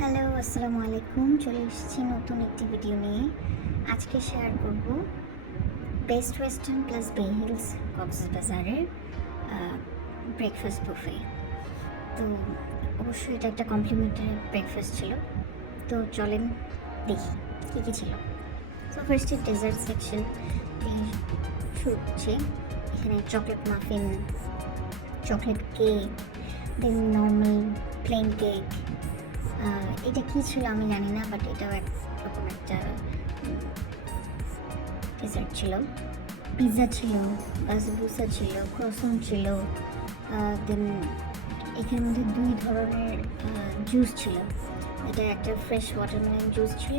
Hello, আসসালামু আলাইকুম। চলে এসেছি নতুন একটি ভিডিও নিয়ে। আজকে শেয়ার করব বেস্ট ওয়েস্টার্ন প্লাস বে হিলস কক্সবাজারের ব্রেকফাস্ট বুফে। তো অবশ্যই এটা একটা কমপ্লিমেন্টারি ব্রেকফাস্ট ছিল। তো চলেন দেখি কী কী ছিল। তো ফার্স্টে ডেজার্ট সেকশন শুরু করছি। এখানে চকলেট মাফিন, চকলেট কেক, দেন নর্মাল প্লেন কেক। এটা কী ছিল আমি জানি না, বাট এটাও একরকম একটা ডেজার্ট ছিল। পিৎজা ছিল, বাসবুসা ছিল, ক্রসন ছিল, দেন এখানের মধ্যে দুই ধরনের জুস ছিল। এটা একটা ফ্রেশ ওয়াটারমেলন জুস ছিল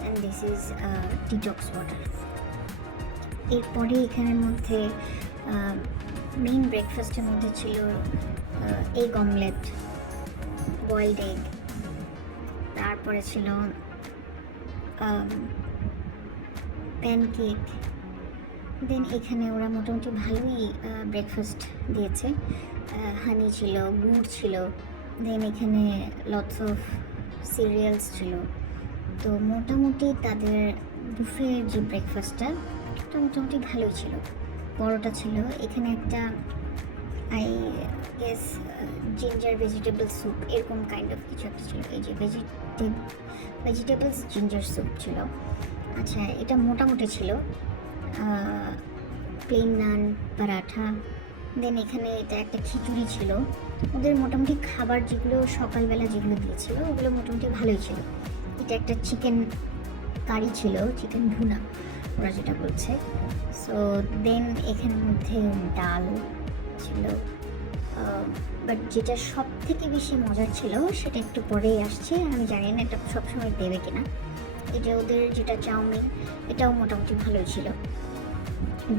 and this is detox water. এরপরে এখানের মধ্যে মেইন ব্রেকফাস্টের মধ্যে ছিল এগ অমলেট, বয়েলড এগ, তারপরে ছিল প্যানকেক। দেন এখানে ওরা মোটামুটি ভালোই ব্রেকফাস্ট দিয়েছে। হানি ছিল, গুড় ছিল, দেন এখানে লটস অফ সিরিয়ালস ছিল। তো মোটামুটি তাদের বুফের যে ব্রেকফাস্টটা ওটা মোটামুটি ভালোই ছিল। পরোটা ছিল, এখানে একটা I guess ginger vegetable soup এরকম কাইন্ড অফ কিছু একটা ছিল। এই যে ভেজিটেবলস জিঞ্জার স্যুপ ছিল। আচ্ছা, এটা মোটামুটি ছিল। প্লেন নান, পরাঠা, দেন এখানে এটা একটা খিচুড়ি ছিল। ওদের মোটামুটি খাবার যেগুলো সকালবেলা যেগুলো দিয়েছিল ওগুলো মোটামুটি ভালোই ছিল। এটা একটা চিকেন কারি ছিল, চিকেন ভুনা ওরা যেটা বলছে। সো দেন এখানের মধ্যে ডাল ছিল, বাট যেটা সব থেকে বেশি মজার ছিল সেটা একটু পরেই আসছে। আমি জানি না এটা সবসময় দেবে কিনা। এটা ওদের যেটা চাউমিন, এটাও মোটামুটি ভালোই ছিল।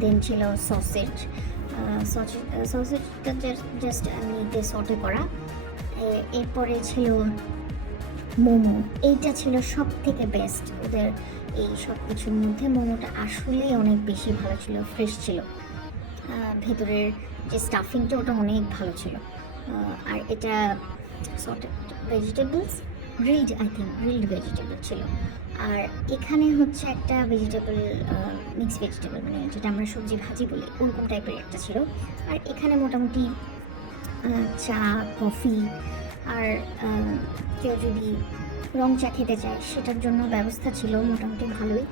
দেন ছিল সসেজ, সসেজটা জাস্ট এমনিতে সটে করা। এরপরে ছিল মোমো, এইটা ছিল সব থেকে বেস্ট ওদের এই সব কিছুর মধ্যে। মোমোটা আসলেই অনেক বেশি ভালো ছিল, ফ্রেশ ছিল। ভেতরের যে স্টাফিংটা ওটা অনেক ভালো ছিল। আর এটা sorted vegetables, grilled, I think grilled vegetable ছিল। আর এখানে হচ্ছে একটা ভেজিটেবল মিক্স ভেজিটেবল, মানে যেটা আমরা সবজি ভাজি বলি ওরকম টাইপের একটা ছিল। আর এখানে মোটামুটি চা, কফি, আর কেউ যদি রং চা খেতে চায় সেটার জন্য ব্যবস্থা ছিল মোটামুটি ভালোই।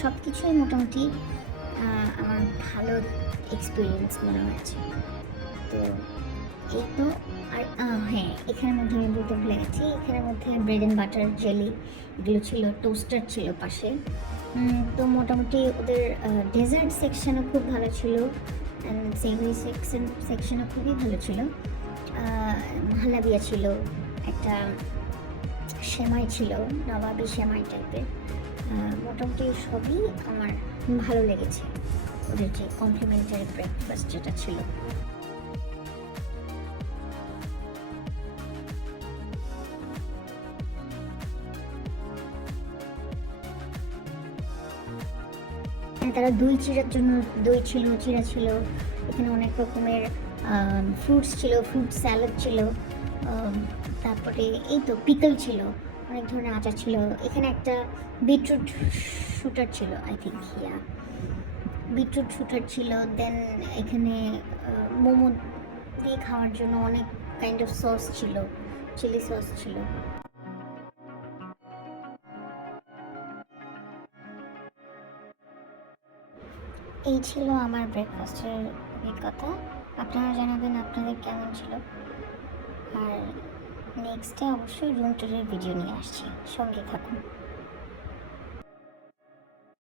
সব কিছুই মোটামুটি আমার ভালো এক্সপিরিয়েন্স মনে হয়েছে। তো এই তো। আর হ্যাঁ, এখানের মধ্যে আমি বলতে ভুলে গেছি, এখানের মধ্যে ব্রেড অ্যান্ড বাটার, জেলি এগুলো ছিল, টোস্টার ছিল পাশে। তো মোটামুটি ওদের ডেজার্ট সেকশনও খুব ভালো ছিল অ্যান্ড সেভরি সেকশনও খুবই ভালো ছিল। হালাবিয়া ছিল, একটা সেমাই ছিল, নবাবি সেমাই টাইপের। মোটামুটি সবই আমার ভালো লেগেছে, ওদের যে কমপ্লিমেন্টারি ব্রেকফাস্ট যেটা ছিল। তারা দই চিড়ার জন্য দই ছিল, চিড়া ছিল, এখানে অনেক রকমের ফ্রুটস ছিল, ফ্রুট স্যালাড ছিল, তারপরে এই তো পিকল ছিল, অনেক ধরনের আচার ছিল। এখানে একটা বিটরুট শুটার ছিল, I think here beetroot shooter ছিল। দেন এখানে মোমো দিয়ে খাওয়ার জন্য অনেক কাইন্ড অফ সস ছিল, চিলি সস ছিল। এই ছিল আমার ব্রেকফাস্টের অভিজ্ঞতা। আপনারা জানাবেন আপনাদের কেমন ছিল। আর নেক্সটে অবশ্যই রুম ট্যুরের ভিডিও নিয়ে আসছি, সঙ্গে থাকুন।